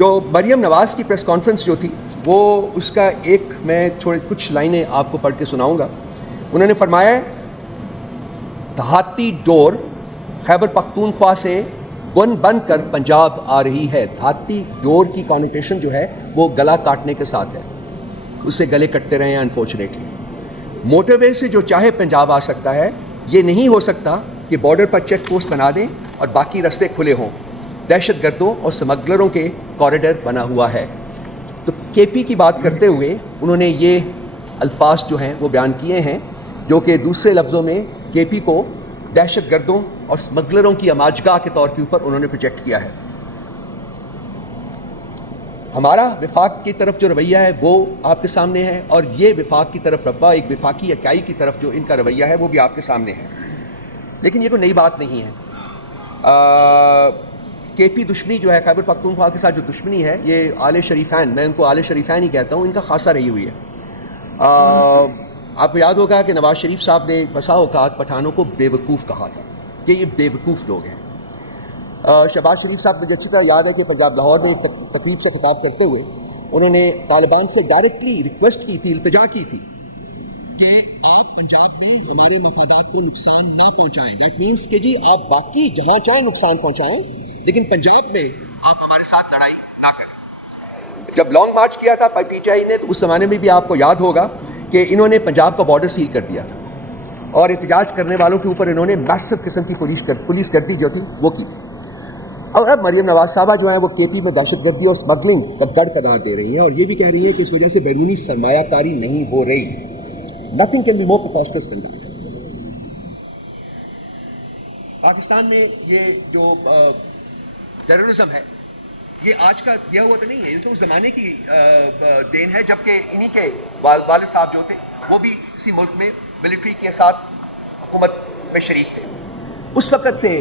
جو مریم نواز کی press conference جو تھی وہ اس کا ایک میں کچھ لائنیں آپ کو پڑھ کے سناؤں گا. انہوں نے فرمایا ہے دھاتی ڈور خیبر پختونخوا سے بن کر پنجاب آ رہی ہے. دھاتی ڈور کی کانوٹیشن جو ہے وہ گلا کاٹنے کے ساتھ ہے, اس سے گلے کٹتے رہے ہیں انفارچونیٹلی. موٹر وے سے جو چاہے پنجاب آ سکتا ہے, یہ نہیں ہو سکتا کہ بارڈر پر چیک پوسٹ بنا دیں اور باقی رستے کھلے ہوں. دہشت گردوں اور سمگلروں کے کوریڈور بنا ہوا ہے. تو کے پی کی بات کرتے ہوئے انہوں نے یہ الفاظ جو ہیں وہ بیان کیے ہیں, جو کہ دوسرے لفظوں میں کے پی کو دہشت گردوں اور سمگلروں کی اماجگاہ کے طور کے اوپر انہوں نے پروجیکٹ کیا ہے. ہمارا وفاق کی طرف جو رویہ ہے وہ آپ کے سامنے ہے, اور یہ وفاق کی طرف ربا ایک وفاقی اکائی کی طرف جو ان کا رویہ ہے وہ بھی آپ کے سامنے ہے. لیکن یہ کوئی نئی بات نہیں ہے. کے پی دشمنی جو ہے خیبر پختونخوا کے ساتھ جو دشمنی ہے, یہ آل شریفین, میں ان کو آل شریفین ہی کہتا ہوں, ان کا خاصہ رہی ہوئی ہے. آپ کو یاد ہوگا کہ نواز شریف صاحب نے بسا اوقات پٹھانوں کو بے وقوف کہا تھا کہ یہ بے وقوف لوگ ہیں. شہباز شریف صاحب مجھے اچھی طرح یاد ہے کہ پنجاب لاہور میں ایک تقریب سے خطاب کرتے ہوئے انہوں نے طالبان سے ڈائریکٹلی ریکویسٹ کی تھی, التجا کی تھی کہ آپ پنجاب میں ہمارے مفادات کو نقصان نہ پہنچائیں. دیٹ مینس کہ جی آپ باقی جہاں چاہیں نقصان پہنچائیں, لیکن پنجاب میں آپ ہمارے ساتھ لڑائی نہ کریں. جب لانگ مارچ کیا تھا پی ٹی آئی نے, تو اس زمانے میں بھی آپ کو یاد ہوگا کہ انہوں نے پنجاب کا بارڈر سیل کر دیا تھا, اور احتجاج کرنے والوں کے اوپر انہوں نے میسو قسم کی پولیس گردی جو تھی وہ کی تھی. اور اب مریم نواز صاحبہ جو ہیں وہ کے پی میں دہشت گردی اور اسمگلنگ کا گڑھ قرار دے رہی ہیں, اور یہ بھی کہہ رہی ہیں کہ اس وجہ سے بیرونی سرمایہ کاری نہیں ہو رہی. Nothing can be more preposterous than that. Pakistan میں یہ جو ٹیررزم ہے یہ آج کا دیا ہوا تو نہیں ہے, یہ تو اس زمانے کی دین ہے جبکہ انہی کے والد صاحب جو تھے وہ بھی اسی ملک میں ملٹری کے ساتھ حکومت میں شریک تھے. اس وقت سے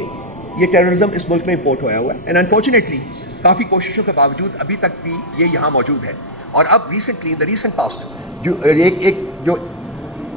یہ ٹیررزم اس ملک میں امپورٹ ہوا ہے, اینڈ انفارچونیٹلی کافی کوششوں کے باوجود ابھی تک بھی یہ یہاں موجود ہے. اور اب recently in the recent past جو ایک جو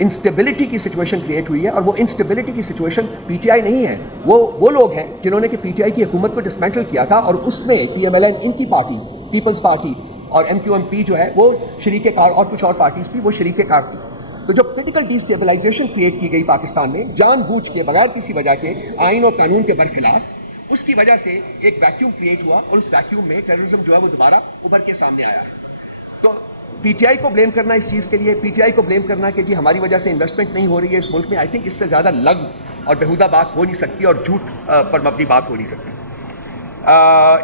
انسٹیبلٹی کی سچویشن کریٹ ہوئی ہے, اور وہ انسٹیبلٹی کی سچویشن پی ٹی آئی نہیں ہے, وہ لوگ ہیں جنہوں نے کہ پی ٹی آئی کی حکومت کو ڈسمینٹل کیا تھا, اور اس میں پی ایم ایل این ان کی پارٹی پیپلز پارٹی اور ایم کیو ایم پی جو ہے وہ شریک کار, اور کچھ اور پارٹیز بھی وہ شریک کار تھی. تو جو پولیٹیکل ڈی اسٹیبلائزیشن کریٹ کی گئی پاکستان میں جان بوجھ کے بغیر کسی وجہ کے آئین اور قانون کے برخلاف, اس کی وجہ سے ایک ویکیوم کریٹ ہوا, اور اس ویکیوم میں ٹیررزم جو ہے وہ دوبارہ ابھر کے سامنے آیا ہے. تو پی ٹی آئی کو بلیم کرنا اس چیز کے لیے, پی ٹی آئی کو بلیم کرنا کہ جی ہماری وجہ سے انویسٹمنٹ نہیں ہو رہی ہے اس ملک میں, آئی تھنک اس سے زیادہ لغو اور بےہودہ بات ہو نہیں سکتی, اور جھوٹ پر مبنی بات ہو نہیں سکتی.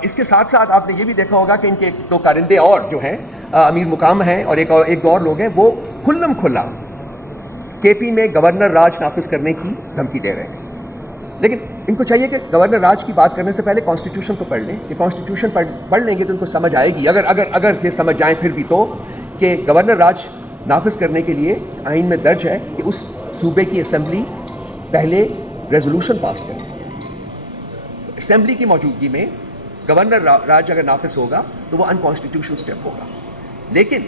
اس کے ساتھ ساتھ آپ نے یہ بھی دیکھا ہوگا کہ ان کے دو کارندے اور جو ہیں امیر مقام ہیں اور ایک اور لوگ ہیں, وہ کھلم کھلا کے پی میں گورنر راج نافذ کرنے کی دھمکی دے رہے ہیں. لیکن ان کو چاہیے کہ گورنر راج کی بات کرنے سے پہلے کانسٹیٹیوشن کو پڑھ لیں, کہ کانسٹیٹیوشن پڑھ لیں گے تو ان کو سمجھ آئے گی, اگر یہ سمجھ جائیں پھر بھی, تو کہ گورنر راج نافذ کرنے کے لیے آئین میں درج ہے کہ اس صوبے کی اسمبلی پہلے ریزولوشن پاس کرے. اسمبلی کی موجودگی میں گورنر راج اگر نافذ ہوگا تو وہ انکانسٹیٹیوشنل اسٹیپ ہوگا. لیکن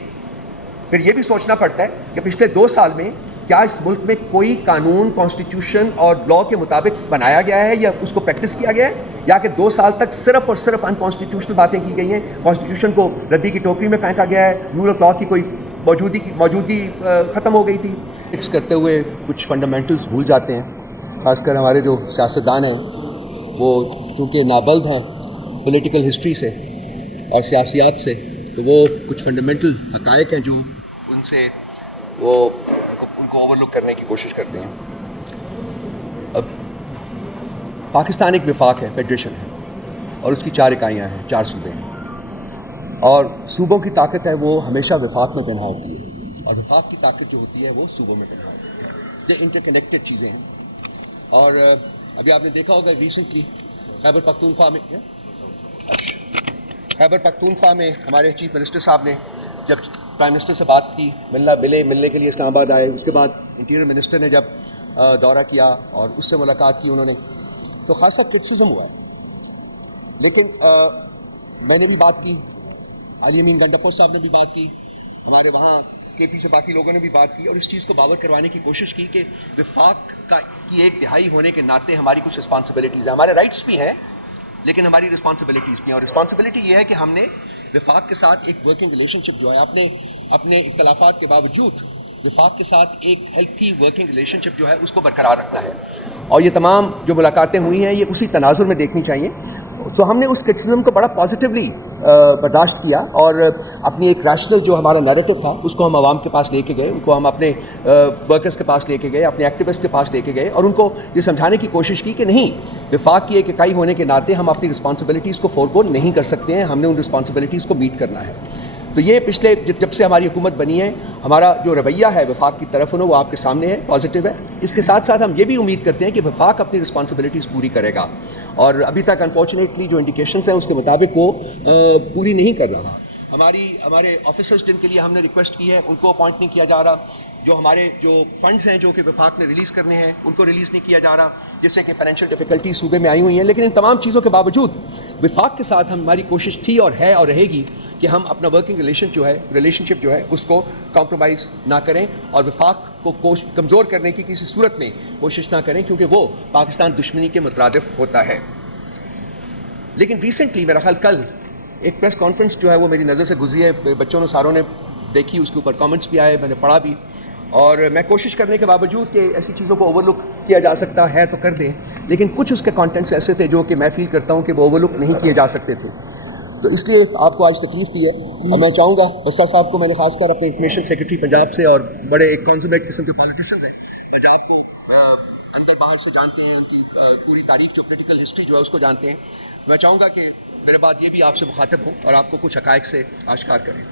پھر یہ بھی سوچنا پڑتا ہے کہ پچھلے 2 سال میں کیا اس ملک میں کوئی قانون کانسٹیٹیوشن اور لا کے مطابق بنایا گیا ہے یا اس کو پریکٹس کیا گیا ہے, یا کہ 2 سال تک صرف اور صرف انکانسٹیٹیوشنل باتیں کی گئی ہیں, کانسٹیٹیوشن کو ردی کی ٹوکری میں پھینکا گیا ہے, رول آف لا کی کوئی موجودگی ختم ہو گئی تھی. فکس کرتے ہوئے کچھ فنڈامنٹلز بھول جاتے ہیں, خاص کر ہمارے جو سیاستدان ہیں وہ چونکہ نابلد ہیں پولیٹیکل ہسٹری سے اور سیاسیات سے, تو وہ کچھ فنڈامنٹل حقائق ہیں جو ان سے وہ ان کو اوور لک کرنے کی کوشش کرتے ہیں. اب پاکستان ایک وفاق ہے, فیڈریشن ہے, اور اس کی 4 اکائیاں ہیں, 4 صوبے ہیں, اور صوبوں کی طاقت ہے وہ ہمیشہ وفاق میں پنہا ہوتی ہے, اور وفاق کی طاقت جو ہوتی ہے وہ صوبوں میں پنہا ہوتی ہے. یہ انٹر کنیکٹڈ چیزیں ہیں. اور ابھی آپ نے دیکھا ہوگا ریسنٹلی خیبر پختونخوا میں ہمارے چیف منسٹر صاحب نے جب پرائم منسٹر سے بات کی, ملنے کے لیے اسلام آباد آئے, اس کے بعد انٹیریئر منسٹر نے جب دورہ کیا اور اس سے ملاقات کی انہوں نے, تو خاصا کرٹیسزم ہوا. لیکن میں نے بھی بات کی, علی امین گنڈپور صاحب نے بھی بات کی, ہمارے وہاں کے پی سے باقی لوگوں نے بھی بات کی, اور اس چیز کو باور کروانے کی کوشش کی کہ وفاق کی 1 دہائی ہونے کے ناطے ہماری کچھ رسپانسبلٹیز ہیں, ہمارے رائٹس بھی ہیں, لیکن ہماری رسپانسبلٹیز بھی ہیں، اور رسپانسبلٹی یہ ہے کہ ہم نے وفاق کے ساتھ ایک ورکنگ ریلیشن شپ جو ہے اپنے اختلافات کے باوجود وفاق کے ساتھ ایک ہیلتھی ورکنگ ریلیشن شپ جو ہے اس کو برقرار رکھنا ہے، اور یہ تمام جو ملاقاتیں ہوئی ہیں یہ اسی تناظر میں دیکھنی چاہیے. تو ہم نے اس کرٹیسزم کو بڑا پازیٹیولی برداشت کیا، اور اپنی ایک ریشنل جو ہمارا نیریٹو تھا اس کو ہم عوام کے پاس لے کے گئے، ان کو ہم اپنے ورکرز کے پاس لے کے گئے، اپنے ایکٹیوسٹ کے پاس لے کے گئے، اور ان کو یہ سمجھانے کی کوشش کی کہ نہیں، وفاق کی ایک اکائی ہونے کے ناطے ہم اپنی رسپانسبلٹیز کو فورگو نہیں کر سکتے ہیں، ہم نے ان رسپانسبلٹیز کو میٹ کرنا ہے. تو یہ پچھلے جب سے ہماری حکومت بنی ہے ہمارا جو رویہ ہے وفاق کی طرف وہ آپ کے سامنے ہے، پازیٹیو ہے. اس کے ساتھ ساتھ ہم یہ بھی امید کرتے ہیں کہ وفاق اپنی رسپانسبلٹیز پوری کرے گا، اور ابھی تک انفارچونیٹلی جو انڈیکیشنز ہیں اس کے مطابق وہ پوری نہیں کر رہا. ہمارے آفیسرز جن کے لیے ہم نے ریکویسٹ کی ہے ان کو اپوائنٹ نہیں کیا جا رہا، جو ہمارے جو فنڈز ہیں جو کہ وفاق نے ریلیز کرنے ہیں ان کو ریلیز نہیں کیا جا رہا، جس سے کہ فائنینشیل ڈیفیکلٹیز صوبے میں آئی ہوئی ہیں. لیکن ان تمام چیزوں کے باوجود وفاق کے ساتھ ہماری کوشش تھی اور ہے اور رہے گی کہ ہم اپنا ورکنگ ریلیشن شپ جو ہے اس کو کمپرومائز نہ کریں، اور وفاق کو کمزور کرنے کی کسی صورت میں کوشش نہ کریں، کیونکہ وہ پاکستان دشمنی کے مترادف ہوتا ہے. لیکن ریسنٹلی میرا خیال کل ایک پریس کانفرنس جو ہے وہ میری نظر سے گزری ہے، بچوں نے ساروں نے دیکھی، اس کے اوپر کامنٹس بھی آئے، میں نے پڑھا بھی، اور میں کوشش کرنے کے باوجود کہ ایسی چیزوں کو اوور لک کیا جا سکتا ہے تو کر دیں، لیکن کچھ اس کے کانٹینٹس ایسے تھے جو کہ میں فیل کرتا ہوں کہ وہ اوور لک نہیں کیے جا سکتے تھے. تو اس لیے آپ کو آج تکلیف دی ہے، اور میں چاہوں گا بسا صاحب کو، میں نے خاص کر اپنے انفارمیشن سیکرٹری پنجاب سے، اور بڑے ایک کانزرویٹ قسم کے پالیٹیشینز ہیں پنجاب کو اندر باہر سے جانتے ہیں، ان کی پوری تاریخ جو پولیٹیکل ہسٹری جو ہے اس کو جانتے ہیں. میں چاہوں گا کہ میرے بات یہ بھی آپ سے مخاطب ہوں اور آپ کو کچھ حقائق سے آشکار کریں.